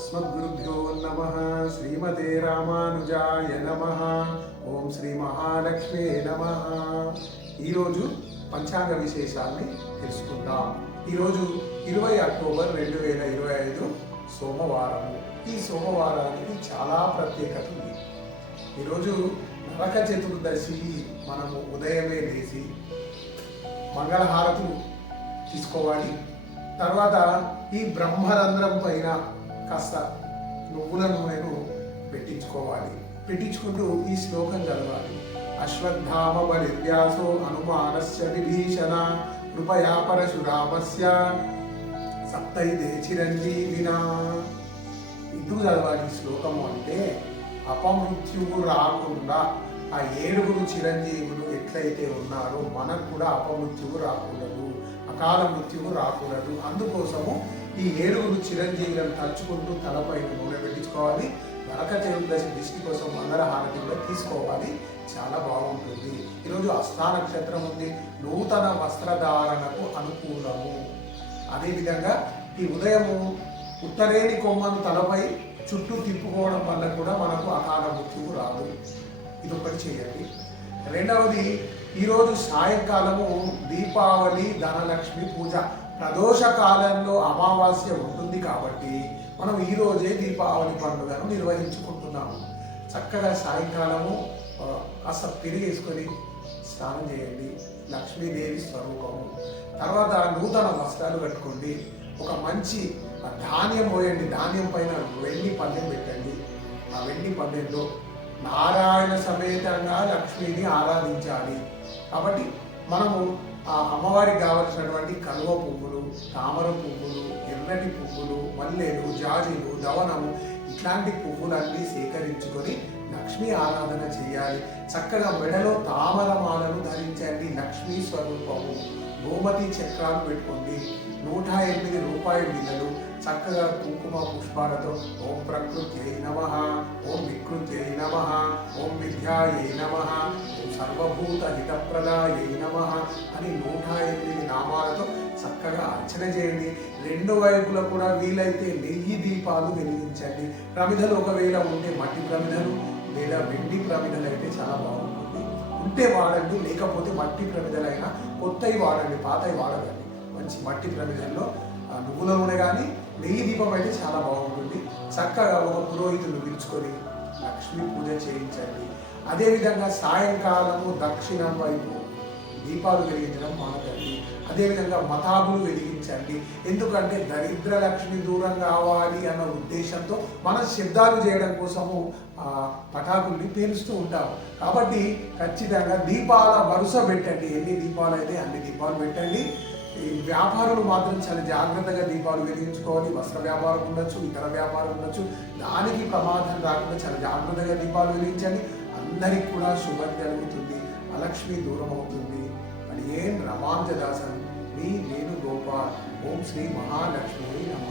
అస్మద్గురుభ్యో నమ శ్రీమతే రామానుజాయ నమ ఓం శ్రీ మహాలక్ష్మే నమ ఈరోజు పంచాంగ విశేషాన్ని తెలుసుకుందాం. ఈరోజు ఇరవై అక్టోబర్ రెండు వేల ఇరవై ఐదు సోమవారము. ఈ సోమవారానికి చాలా ప్రత్యేకత ఉంది. ఈరోజు నరక చతుర్దశి మనము ఉదయమే లేచి మంగళహారతులు తీసుకోవాలి. తర్వాత ఈ బ్రహ్మరంధ్రం పైన కాస్త నువ్వుల నూనెను పెట్టించుకోవాలి. పెట్టించుకుంటూ ఈ శ్లోకం చదవాలి. అశ్వత్థామ బలివ్యాసో హనుమానస్య విభీషణ కృపయా పరశురామస్య సప్తైదే చిరంజీవినా. ఎందుకు చదవాలి ఈ శ్లోకము అంటే అపమృత్యువు రాకుండా ఆ ఏడుగురు చిరంజీవులు ఎట్లయితే ఉన్నారో మనకు కూడా అపమృత్యువు రాకూడదు. అకాల మృత్యువు రాకూడదు. అందుకోసము ఈ ఏడుగురు చిరంజీవులను తలుచుకుంటూ తలపై నూనె పెట్టించుకోవాలి నరక చతుర్దశి దిష్టి కోసం మంగళహారతి కూడా తీసుకోవాలి. చాలా బాగుంటుంది. ఈరోజు అస్థా నక్షత్రం ఉంది. నూతన వస్త్రధారణకు అనుకూలము. అదేవిధంగా ఈ ఉదయము ఉత్తరేణి కొమ్మను తలపై చుట్టూ తిప్పుకోవడం వల్ల కూడా మనకు అకాల మృత్యువు రాదు. ఇది ఒకటి చేయండి. రెండవది ఈరోజు సాయంకాలము దీపావళి ధనలక్ష్మి పూజ ప్రదోష కాలంలో అమావాస్య ఉంటుంది కాబట్టి మనం ఈరోజే దీపావళి పండుగను నిర్వహించుకుంటున్నాము. చక్కగా సాయంకాలము ఆ, కాస్త పెరిగేసుకొని స్నానం చేయండి. లక్ష్మీదేవి స్వరూపము. తర్వాత నూతన వస్త్రాలు కట్టుకోండి. ఒక మంచి ధాన్యం పోయండి ధాన్యం పైన వెండి పందెం పెట్టండి. ఆ వెండి పందెంలో నారాయణ సమేతంగా లక్ష్మిని ఆరాధించాలి. కాబట్టి మనము ఆ అమ్మవారికి కావలసినటువంటి కలువ పువ్వులు తామర పువ్వులు ఎర్రటి పువ్వులు మల్లెలు జాజులు దవనము ఇట్లాంటి పువ్వులన్నీ సేకరించుకొని లక్ష్మీ ఆరాధన చేయాలి. చక్కగా మెడలో తామర మాలను ధరించండి. లక్ష్మీ స్వరూపము. గోమతి చక్రాలు పెట్టుకోండి. నూట ఎనిమిది రూపాయల బిళ్ళలు. చక్కగా కుంకుమ పుష్పాలతో ఓం ప్రకృత్యై నమ. ఓం వికృత్యై నమ. ఓం విద్యాయై నమ. ఓం సర్వభూత హితప్రదాయై నమ అని నూట ఎనిమిది నామాలతో చక్కగా అర్చన చేయండి. రెండు వైపులా కూడా వీలైతే నెయ్యి దీపాలు వెలిగించండి. ప్రమిదలు ఒకవేళ ఉంటే మట్టి ప్రమిదలు లేదా వెండి ప్రమిదలు అయితే చాలా బాగుంటుంది. ఉంటే వాడండి లేకపోతే మట్టి ప్రమిదలైనా కొత్తవి వాడండి పాతవి వాడకండి. మంచి మట్టి ప్రమిదల్లో నువ్వుల నూనె కానీ నెయ్యి దీపం అయితే చాలా బాగుంటుంది. చక్కగా ఒక పురోహితులు పిలుచుకొని లక్ష్మీ పూజ చేయించండి. అదేవిధంగా సాయంకాలము దక్షిణం వైపు దీపాలు వెలిగించడం మానకండి అదేవిధంగా మతాబులు వెలిగించండి. ఎందుకంటే దరిద్ర లక్ష్మి దూరం కావాలి అన్న ఉద్దేశంతో మనం శబ్దాలు చేయడం కోసము ఆ పటాకుల్ని పేలుస్తూ ఉంటాం. కాబట్టి ఖచ్చితంగా దీపాల వరుస పెట్టండి. ఎన్ని దీపాలు అయితే అన్ని దీపాలు పెట్టండి. ఈ వ్యాపారులు మాత్రం చాలా జాగ్రత్తగా దీపాలు వెలిగించుకోవాలి. వస్త్ర వ్యాపారం ఉండొచ్చు ఇతర వ్యాపారం ఉండొచ్చు. దానికి ప్రమాదం రాకుండా చాలా జాగ్రత్తగా దీపాలు వెలిగించండి. అందరికి కూడా శుభం జరుగుతుంది. అలక్ష్మి దూరం అవుతుంది అని ఏం రమాంజదాసన్. మీ వేణుగోపాల్. ఓం శ్రీ మహాలక్ష్మి నమ